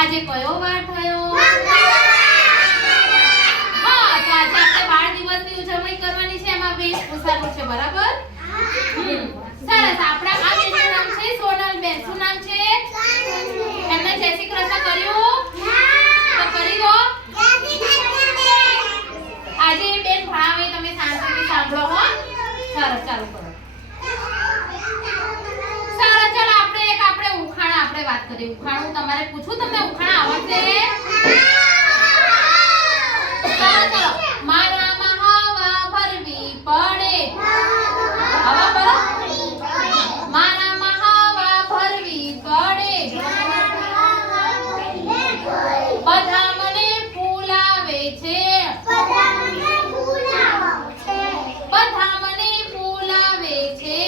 આજે કયો વાર થયો? હા, તો આજે આપણે બાળ દિવસની ઉજવણી કરવાની છે, એમાં વેશભૂષાનું છે, બરાબર? સરસ. આપણા આ બેનનું નામ છે સોનલબેન. શું નામ છે? એમને જય શ્રી કૃષ્ણ કર્યું? તો કરી દો. આજે બેન ભણાવે, તમે શાંતિથી સાંભળો હો. સરસ, ચાલુ કરો. સરસ, ચાલો આપણે ઉખાણા આપણે વાત કરીએ. ઉખાણું તમારે પૂછું, તમને ઉખાણા આવડશે? ચાલો, મારામાં હવા ભરવી પડે. હવા ભરો. મારામાં હવા ભરવી પડે. બધા મને ફૂલાવે છે. બધા મને ફૂલાવે છે.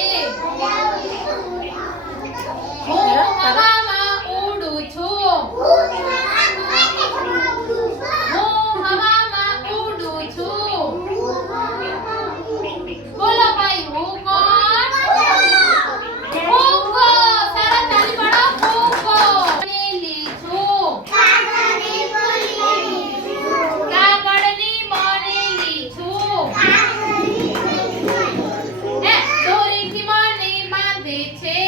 હું હવામાં ઉડું છું. હું હવામાં ઉડું છું. બોલો ભાઈ, હું કોણ? ફૂગો. સરસ, તાળી પાડો. ફૂગો. બનેલી છું. કાગળની બનેલી છું. દોરીથી મને બાંધે છે.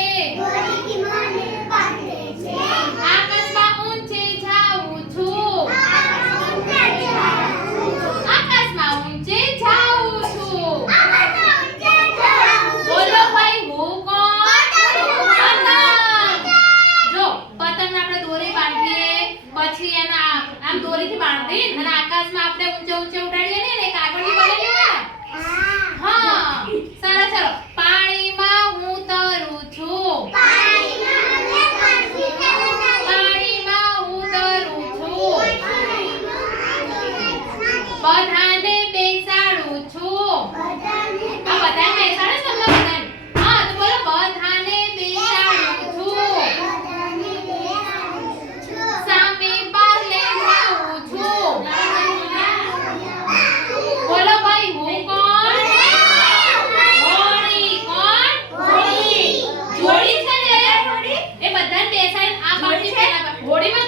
આકાશમાં ઊંચે જાઉં છું. આકાશમાં ઊંચે જાઉં છું. બોલો ભાઈ, હું કોણ? પતંગ. જો પતંગ આપણે દોરી બાંધીએ, પછી એના આમ દોરીથી બાંધી અને આકાશમાં આપણે ઊંચે ઊંચે ઉડાડીએ ને, એક આગળની બનેલી હોય ને. હા, સરસ. ચલો, પાણીમાં હું તરું છું. પાણીમાં હું તરું છું. બધાને બેસાડું છું. આ બધાને બેસાડે છે તમને બધાને? હા, તો બોલો, બધાને બેસાડું છું. સામે પાર્લે જાઉં છું. બોલો ભાઈ, હું કોણ? હોળી. કોણ? જોડી છે ને, એ બધાને બેસાડીને આ બાજુ પેલા હોળીમાં